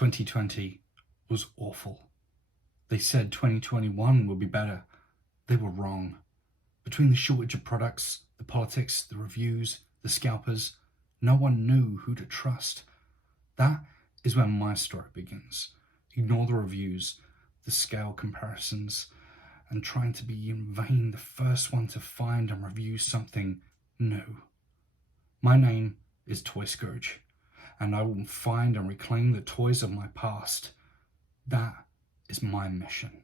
2020 was awful. They said 2021 would be better. They were wrong. Between the shortage of products, the politics, the reviews, the scalpers, no one knew who to trust. That is when my story begins. Ignore the reviews, the scale comparisons, and trying to be in vain the first one to find and review something new. My name is Toy Scourge, and I will find and reclaim the toys of my past. That is my mission.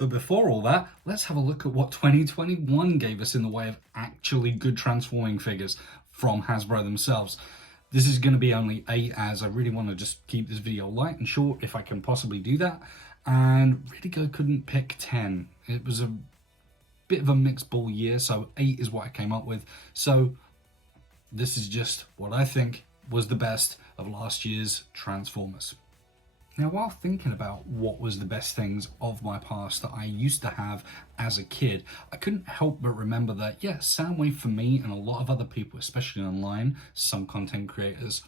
But before all that, let's have a look at what 2021 gave us in the way of actually good transforming figures from Hasbro themselves. This is going to be only 8, as I really want to just keep this video light and short if I can possibly do that. And Retgo couldn't pick 10. It was a bit of a mixed ball year, so 8 is what I came up with. So this is just what I think was the best of last year's Transformers. Now, while thinking about what was the best things of my past that I used to have as a kid, I couldn't help but remember that, yeah, Soundwave for me and a lot of other people, especially online, some content creators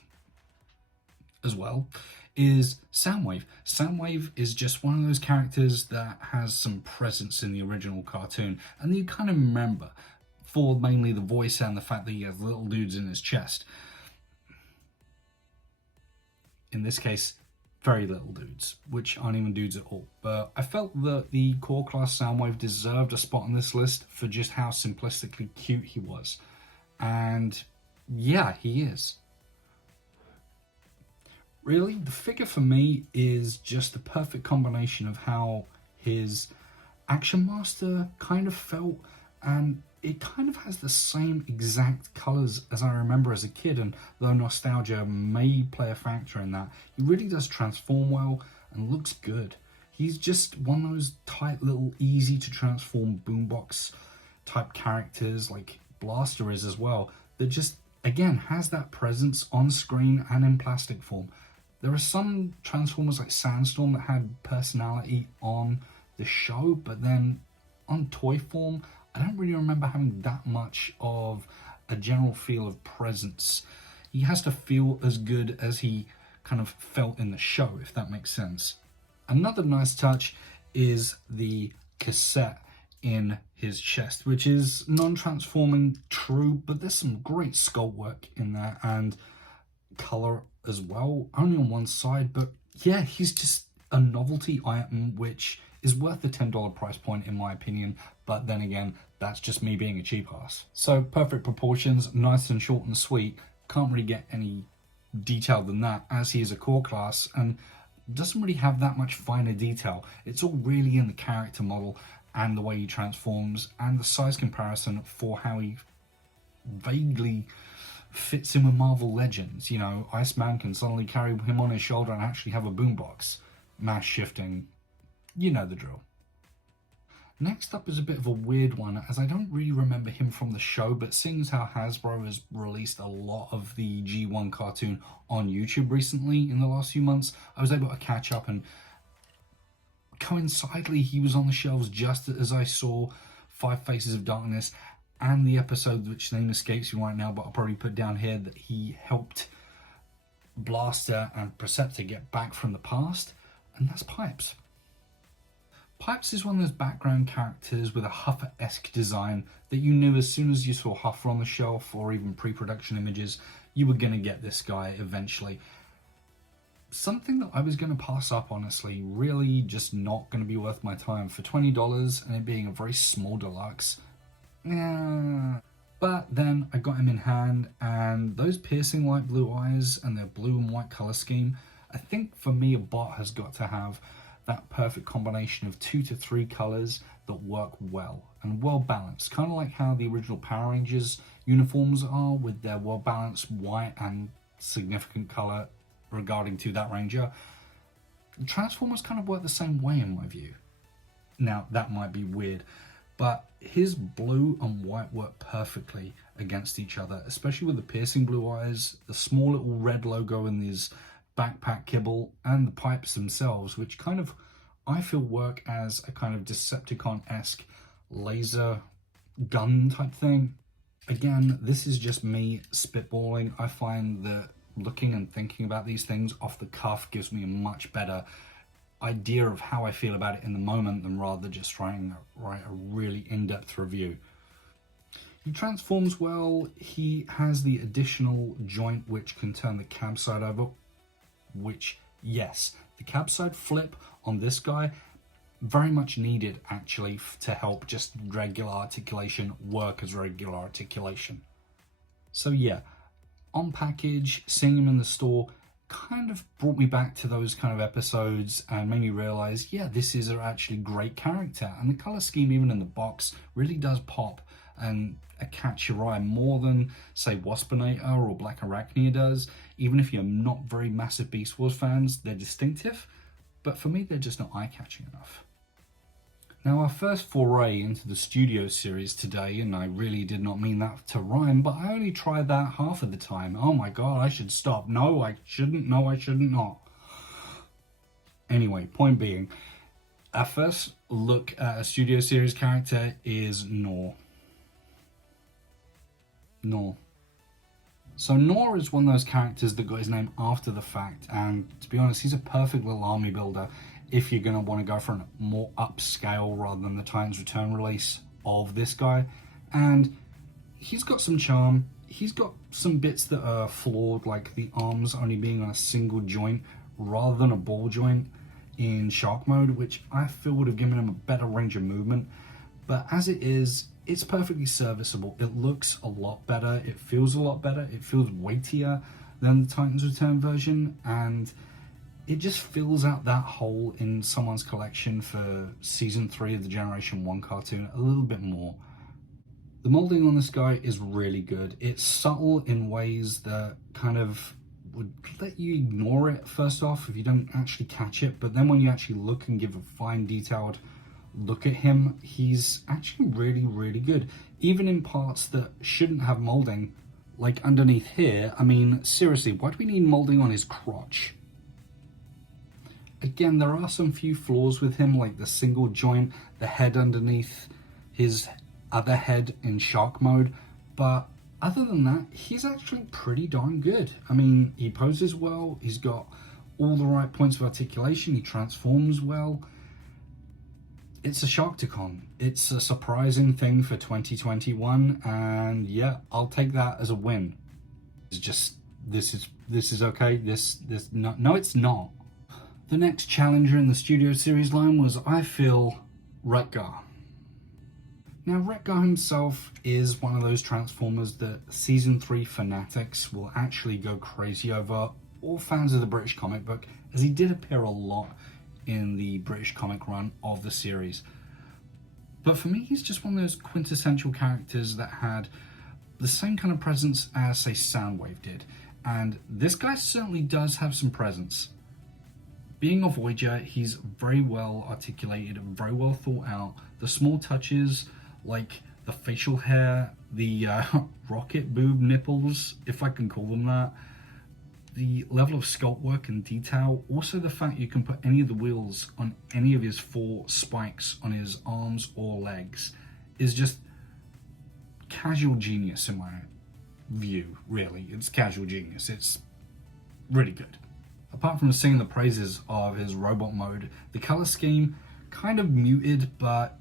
as well, is Soundwave. Soundwave is just one of those characters that has some presence in the original cartoon, and you kind of remember for mainly the voice and the fact that he has little dudes in his chest. In this case, very little dudes, which aren't even dudes at all. But I felt that the core class Soundwave deserved a spot on this list for just how simplistically cute he was. And yeah, he is. Really, the figure for me is just the perfect combination of how his Action Master kind of felt, and it kind of has the same exact colours as I remember as a kid, and though nostalgia may play a factor in that, he really does transform well and looks good. He's just one of those tight little easy to transform boombox type characters like Blaster is as well, that just again has that presence on screen and in plastic form. There are some Transformers like Sandstorm that had personality on the show, but then on toy form, I don't really remember having that much of a general feel of presence. He has to feel as good as he kind of felt in the show, if that makes sense. Another nice touch is the cassette in his chest, which is non-transforming, true, but there's some great sculpt work in there and color as well, only on one side. But yeah, he's just a novelty item which is worth the $10 price point in my opinion, but then again, that's just me being a cheap ass. So perfect proportions, nice and short and sweet, can't really get any detail than that, as he is a core class and doesn't really have that much finer detail. It's all really in the character model and the way he transforms and the size comparison for how he vaguely fits in with Marvel Legends. You know, Iceman can suddenly carry him on his shoulder and actually have a boombox. Mass shifting, you know the drill. Next up is a bit of a weird one, as I don't really remember him from the show, but seeing as how Hasbro has released a lot of the G1 cartoon on YouTube recently in the last few months, I was able to catch up, and coincidentally he was on the shelves just as I saw Five Faces of Darkness and the episode which name escapes me right now, but I'll probably put down here that he helped Blaster and Perceptor get back from the past, and that's Pipes. Pipes is one of those background characters with a Huffer-esque design that you knew as soon as you saw Huffer on the shelf or even pre-production images, you were going to get this guy eventually. Something that I was going to pass up, honestly, really just not going to be worth my time for $20 and it being a very small deluxe. Yeah. But then I got him in hand, and those piercing light blue eyes and their blue and white color scheme, I think for me a bot has got to have that perfect combination of 2 to 3 colors that work well and well balanced, kind of like how the original Power Rangers uniforms are, with their well balanced white and significant color regarding to that Ranger. Transformers kind of work the same way in my view. Now that might be weird, but his blue and white work perfectly against each other, especially with the piercing blue eyes, the small little red logo in his backpack kibble, and the pipes themselves, which kind of, I feel, work as a kind of Decepticon-esque laser gun type thing. Again, this is just me spitballing. I find that looking and thinking about these things off the cuff gives me a much better idea of how I feel about it in the moment than rather just trying to write a really in-depth review. He transforms well. He has the additional joint which can turn the cab side over, which, yes, the cab side flip on this guy, very much needed actually to help just regular articulation work as regular articulation. So yeah, on package, seeing him in the store kind of brought me back to those kind of episodes and made me realize, yeah, this is an actually great character, and the color scheme even in the box really does pop and catch your eye more than say Waspinator or Black Arachnia does. Even if you're not very massive Beast Wars fans, they're distinctive, but for me they're just not eye-catching enough. Now, our first foray into the Studio series today, and I really did not mean that to rhyme, but I only tried that half of the time. Oh my god, I should stop. No, I shouldn't. No, I shouldn't not. Anyway, point being, our first look at a Studio series character is Nora. So Nora is one of those characters that got his name after the fact, and to be honest, he's a perfect little army builder if you're going to want to go for a more upscale rather than the Titans Return release of this guy. And he's got some charm. He's got some bits that are flawed, like the arms only being on a single joint rather than a ball joint in Shark mode, which I feel would have given him a better range of movement. But as it is, it's perfectly serviceable. It looks a lot better. It feels a lot better. It feels weightier than the Titans Return version, and it just fills out that hole in someone's collection for Season 3 of the Generation 1 cartoon a little bit more. The molding on this guy is really good. It's subtle in ways that kind of would let you ignore it first off if you don't actually catch it, but then when you actually look and give a fine detailed look at him, he's actually really, really good. Even in parts that shouldn't have molding, like underneath here. I mean, seriously, why do we need molding on his crotch? Again, there are some few flaws with him, like the single joint, the head underneath his other head in Shark mode, but other than that, he's actually pretty darn good. I mean, he poses well, he's got all the right points of articulation, he transforms well. It's a Sharkticon. It's a surprising thing for 2021, and yeah, I'll take that as a win. It's just, this is okay. No, it's not. The next challenger in the Studio series line was, I feel, Retgo. Now, Retgo himself is one of those Transformers that Season 3 fanatics will actually go crazy over, or fans of the British comic book, as he did appear a lot in the British comic run of the series. But for me, he's just one of those quintessential characters that had the same kind of presence as, say, Soundwave did. And this guy certainly does have some presence. Being a Voyager, he's very well articulated, very well thought out. The small touches, like the facial hair, the rocket boob nipples, if I can call them that, the level of sculpt work and detail, also the fact you can put any of the wheels on any of his 4 spikes on his arms or legs, is just casual genius in my view, really. It's casual genius. It's really good. Apart from singing the praises of his robot mode, the color scheme kind of muted, but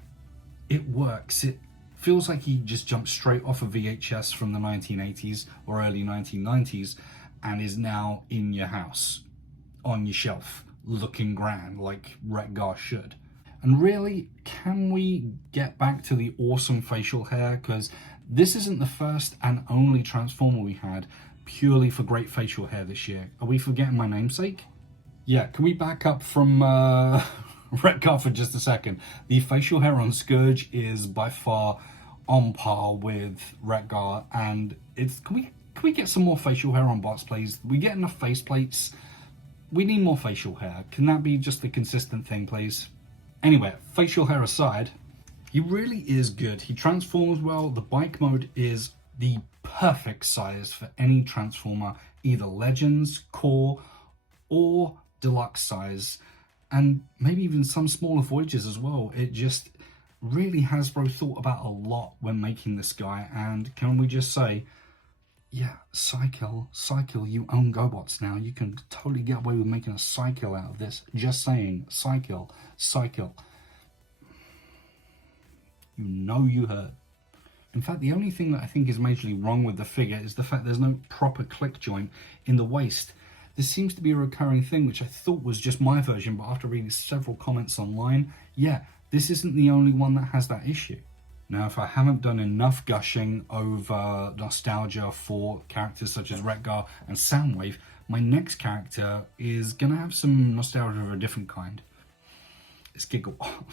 it works. It feels like he just jumped straight off of VHS from the 1980s or early 1990s and is now in your house, on your shelf, looking grand like Retgo should. And really, can we get back to the awesome facial hair? Because this isn't the first and only Transformer we had purely for great facial hair this year. Are we forgetting my namesake? Yeah, can we back up from Retgo for just a second? The facial hair on Scourge is by far on par with Retgo, and it's can we get some more facial hair on bots, please? We get enough faceplates. We need more facial hair. Can that be just the consistent thing, please? Anyway, facial hair aside, he really is good. He transforms well. The bike mode is the perfect size for any Transformer, either Legends, Core, or Deluxe size, and maybe even some smaller Voyagers as well. It just really Hasbro thought about a lot when making this guy, and can we just say, yeah, Cycle, you own GoBots now. You can totally get away with making a Cycle out of this. Just saying, Cycle. You know you heard. In fact, the only thing that I think is majorly wrong with the figure is the fact there's no proper click joint in the waist. This seems to be a recurring thing, which I thought was just my version, but after reading several comments online, yeah, this isn't the only one that has that issue. Now, if I haven't done enough gushing over nostalgia for characters such as Retgo and Soundwave, my next character is going to have some nostalgia of a different kind. It's Gigawat.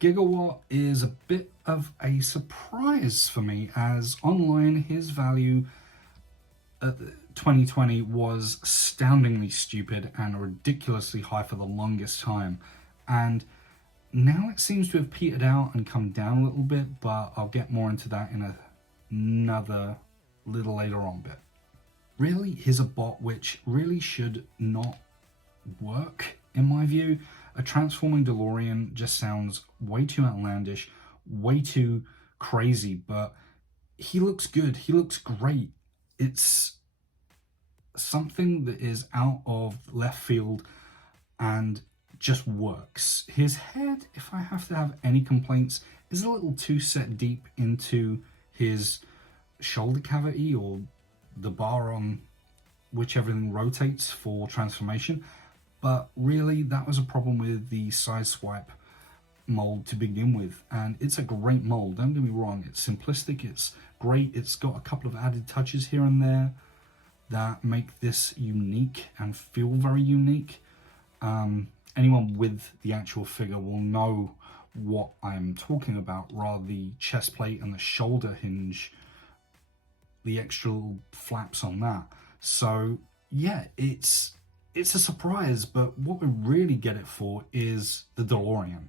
Gigawat is a bit of a surprise for me, as online his value at 2020 was astoundingly stupid and ridiculously high for the longest time. And now it seems to have petered out and come down a little bit, but I'll get more into that in another little later on bit. Really, here's a bot which really should not work, in my view. A transforming DeLorean just sounds way too outlandish, way too crazy, but he looks good, he looks great. It's something that is out of left field and just works. His head, if I have to have any complaints, is a little too set deep into his shoulder cavity, or the bar on which everything rotates for transformation. But really, that was a problem with the side swipe mold to begin with, and it's a great mold, don't get me wrong. It's simplistic, it's great, it's got a couple of added touches here and there that make this unique and feel very unique. Anyone with the actual figure will know what I'm talking about, rather the chest plate and the shoulder hinge, the extra little flaps on that. So yeah, it's a surprise, but what we really get it for is the DeLorean.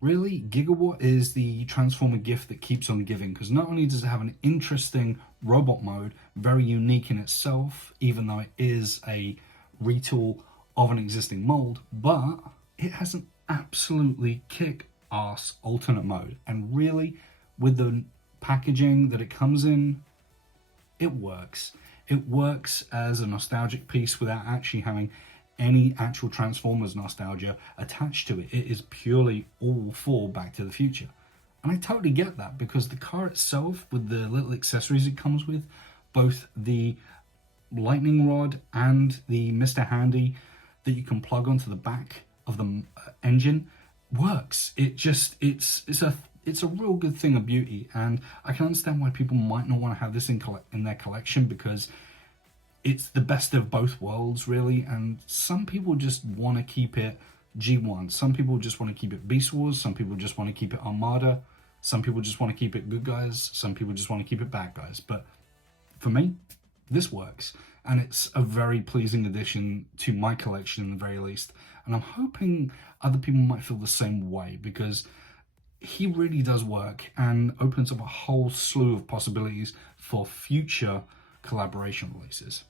Really, Gigawat is the Transformer gift that keeps on giving, because not only does it have an interesting robot mode, very unique in itself, even though it is a retool of an existing mold, but it has an absolutely kick-ass alternate mode. And really, with the packaging that it comes in, it works. It works as a nostalgic piece without actually having any actual Transformers nostalgia attached to it. It is purely all for Back to the Future. And I totally get that, because the car itself, with the little accessories it comes with, both the lightning rod and the Mr. Handy that you can plug onto the back of the engine, works. It's a real good thing of beauty, and I can understand why people might not want to have this in their collection, because it's the best of both worlds, really. And some people just want to keep it G1, some people just want to keep it Beast Wars, some people just want to keep it Armada, some people just want to keep it good guys, some people just want to keep it bad guys. But for me, this works, and it's a very pleasing addition to my collection in the very least. And I'm hoping other people might feel the same way, because he really does work and opens up a whole slew of possibilities for future collaboration releases.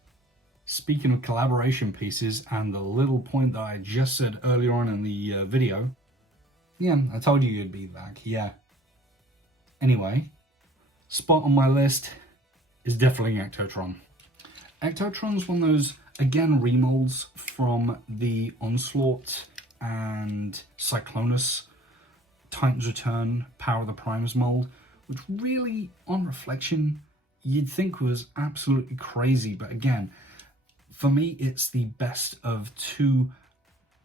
Speaking of collaboration pieces and the little point that I just said earlier on in the video, yeah, I told you you'd be back, yeah. Anyway, spot on my list is definitely Ectotron. Ectotron's one of those, again, remolds from the Onslaught and Cyclonus Titan's Return Power of the Primes mold, which really, on reflection, you'd think was absolutely crazy. But again, for me, it's the best of two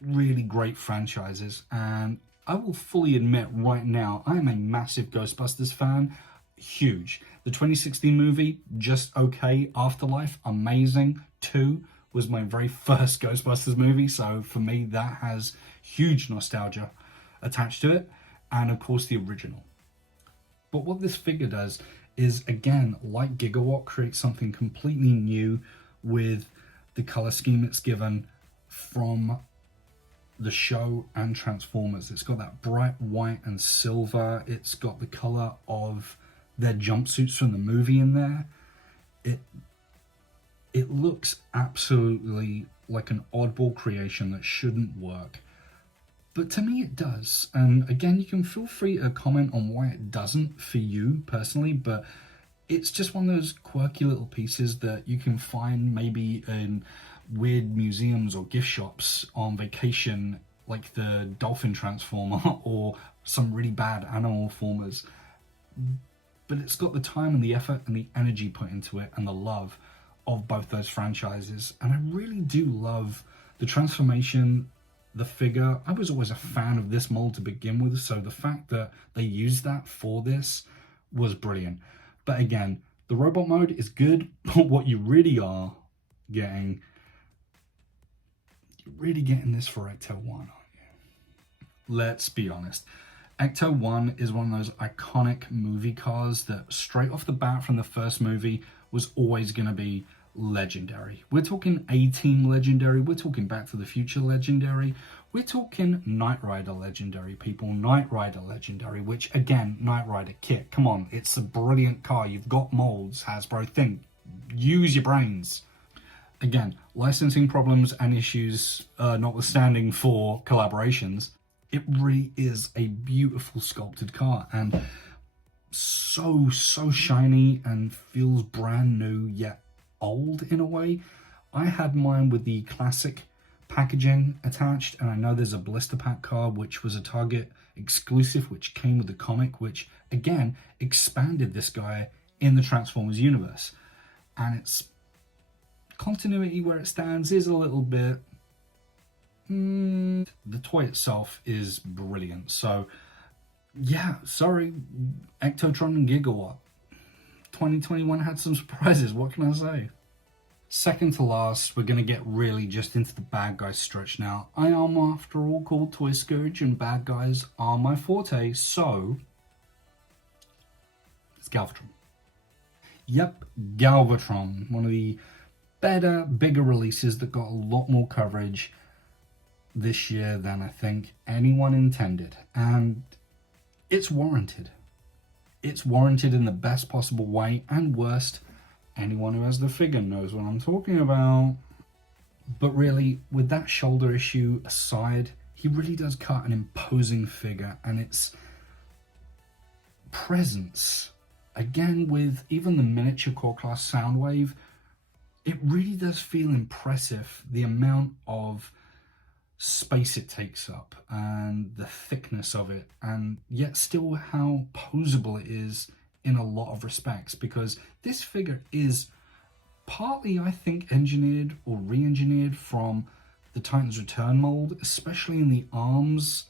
really great franchises, and I will fully admit right now, I am a massive Ghostbusters fan. Huge. The 2016 movie, just okay. Afterlife, amazing. 2 was my very first Ghostbusters movie, so for me that has huge nostalgia attached to it, and of course the original. But what this figure does is, again, like Gigawat, create something completely new with the color scheme it's given from the show and Transformers. It's got that bright white and silver. It's got the color of their jumpsuits from the movie in there. It looks absolutely like an oddball creation that shouldn't work. But to me, it does. And again, you can feel free to comment on why it doesn't for you personally, but it's just one of those quirky little pieces that you can find maybe in weird museums or gift shops on vacation, like the dolphin transformer or some really bad animal formers. But it's got the time and the effort and the energy put into it and the love of both those franchises. And I really do love the transformation, the figure. I was always a fan of this mold to begin with, so the fact that they used that for this was brilliant. But again, the robot mode is good, but what you really are getting, you're really getting this for Ecto 1, aren't you? Let's be honest. Ecto 1 is one of those iconic movie cars that straight off the bat from the first movie was always going to be legendary. We're talking A-Team legendary, we're talking Back to the Future legendary, we're talking Knight Rider legendary, people. Knight Rider legendary, which again, Knight Rider kit, come on, it's a brilliant car. You've got molds, Hasbro, think, use your brains. Again, licensing problems and issues notwithstanding for collaborations, it really is a beautiful sculpted car and so shiny and feels brand new yet old in a way. I had mine with the classic packaging attached, and I know there's a blister pack car which was a Target exclusive which came with the comic, which again expanded this guy in the Transformers universe, and its continuity where it stands is a little bit the toy itself is brilliant. So yeah, sorry, Ectotron and Gigawatt. 2021 had some surprises, what can I say? Second to last, we're going to get really just into the bad guy stretch now. I am, after all, called Toy Scourge, and bad guys are my forte, so it's Galvatron. Yep, Galvatron, one of the better, bigger releases that got a lot more coverage this year than I think anyone intended, and it's warranted. It's warranted in the best possible way and worst. Anyone who has the figure knows what I'm talking about. But really, with that shoulder issue aside, he really does cut an imposing figure, and its presence, again with even the miniature core class Soundwave, it really does feel impressive, the amount of space it takes up and the thickness of it, and yet still how posable it is in a lot of respects, because this figure is partly, I think, engineered or re-engineered from the Titans Return mold, especially in the arms.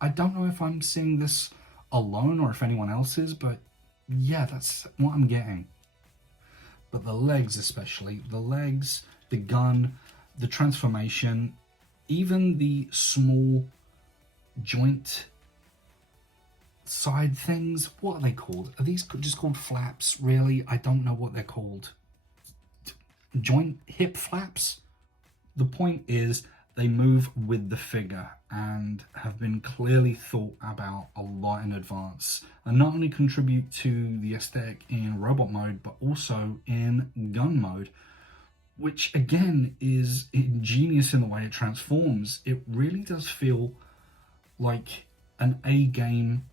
I don't know if I'm seeing this alone or if anyone else is, but yeah, that's what I'm getting. But the legs especially, the legs, the gun, the transformation, even the small joint side things, what are they called? Are these just called flaps? Really? I don't know what they're called. Joint hip flaps? The point is they move with the figure and have been clearly thought about a lot in advance, and not only contribute to the aesthetic in robot mode but also in gun mode, which again is ingenious in the way it transforms. It really does feel like an A game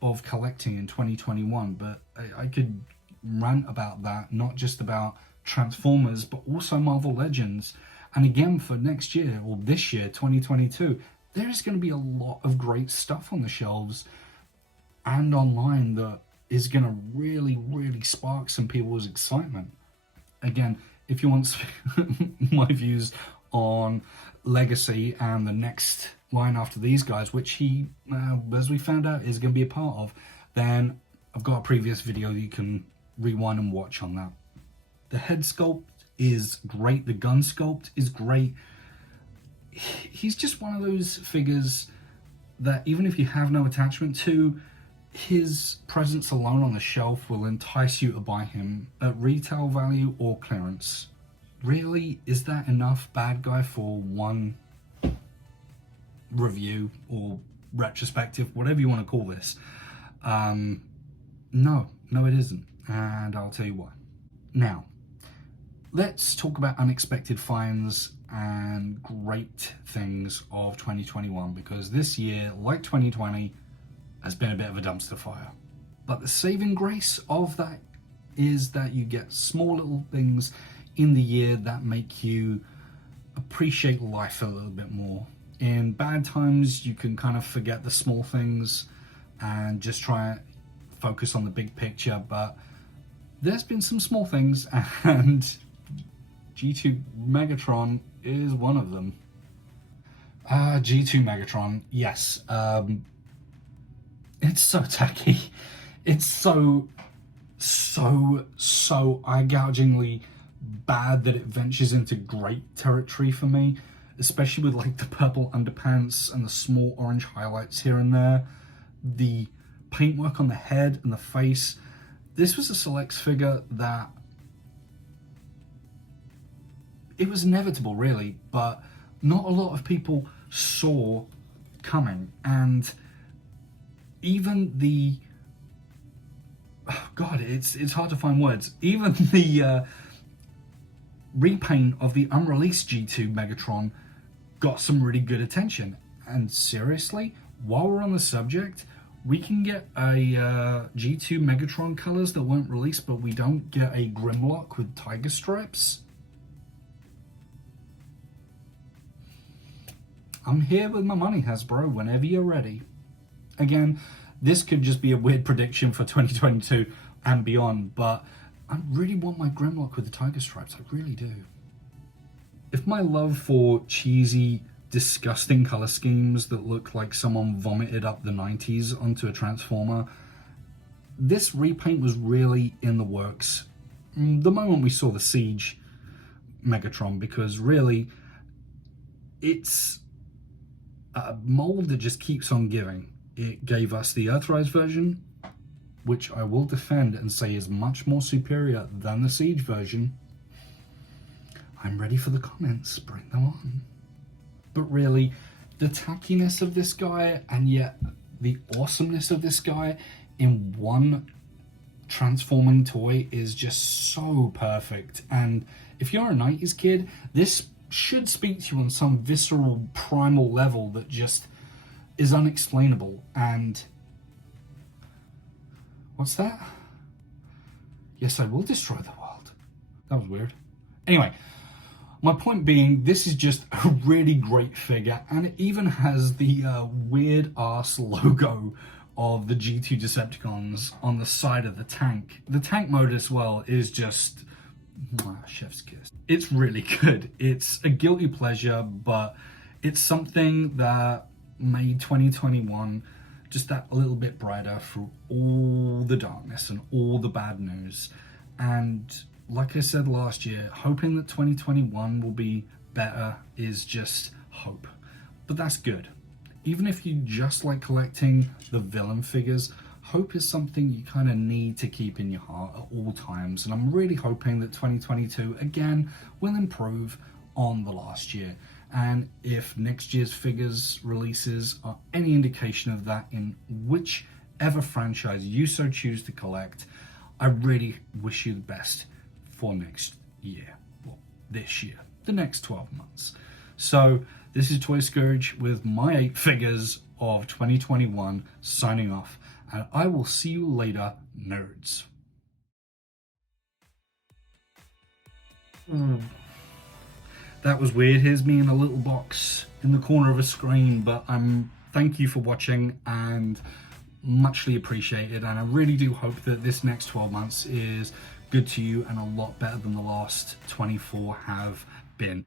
of collecting in 2021, but I could rant about that, not just about Transformers but also Marvel Legends. And again, for next year, or this year, 2022, there is going to be a lot of great stuff on the shelves and online that is going to really spark some people's excitement. Again, if you want my views on Legacy and the next line after these guys, which he, as we found out, is going to be a part of, then I've got a previous video you can rewind and watch on that. The head sculpt is great. The gun sculpt is great. He's just one of those figures that even if you have no attachment to, his presence alone on the shelf will entice you to buy him at retail value or clearance. Really, is that enough bad guy for one review or retrospective, whatever you want to call this? No, it isn't, and I'll tell you why. Now, let's talk about unexpected finds and great things of 2021, because this year, like 2020, has been a bit of a dumpster fire. But the saving grace of that is that you get small little things in the year that make you appreciate life a little bit more. In bad times, you can kind of forget the small things and just try and focus on the big picture, but there's been some small things, and G2 Megatron is one of them. G2 Megatron, yes. It's so tacky. It's so eye-gougingly bad that it ventures into great territory for me, especially with like the purple underpants and the small orange highlights here and there, the paintwork on the head and the face. This was a selects figure that it was inevitable, really, but not a lot of people saw coming. And even the it's hard to find words. Even the repaint of the unreleased G2 Megatron got some really good attention. And seriously, while we're on the subject, we can get a G2 Megatron colors that weren't released, but we don't get a Grimlock with tiger stripes. I'm here with my money, Hasbro, whenever you're ready. Again, this could just be a weird prediction for 2022 and beyond, but I really want my Grimlock with the tiger stripes, I really do. If my love for cheesy, disgusting color schemes that look like someone vomited up the 90s onto a Transformer, this repaint was really in the works the moment we saw the Siege Megatron, because really, it's a mold that just keeps on giving. It gave us the Earthrise version, which I will defend and say is much more superior than the Siege version. I'm ready for the comments, bring them on. But really, the tackiness of this guy and yet the awesomeness of this guy in one transforming toy is just so perfect. And if you're a 90s kid, this should speak to you on some visceral, primal level that just is unexplainable. And what's that? Yes, I will destroy the world. That was weird. Anyway, my point being, this is just a really great figure, and it even has the weird ass logo of the G2 Decepticons on the side of the tank. The tank mode as well is just chef's kiss. It's really good. It's a guilty pleasure, but it's something that made 2021 just that a little bit brighter through all the darkness and all the bad news. And like I said last year, hoping that 2021 will be better is just hope. But that's good. Even if you just like collecting the villain figures, hope is something you kind of need to keep in your heart at all times. And I'm really hoping that 2022, again, will improve on the last year. And if next year's figures releases are any indication of that in whichever franchise you so choose to collect, I really wish you the best for next year. Well, this year, the next 12 months. So this is Toy Scourge with my 8 figures of 2021 signing off, and I will see you later, nerds. That was weird. Here's me in a little box in the corner of a screen, but thank you for watching and muchly appreciated. And I really do hope that this next 12 months is good to you and a lot better than the last 24 have been.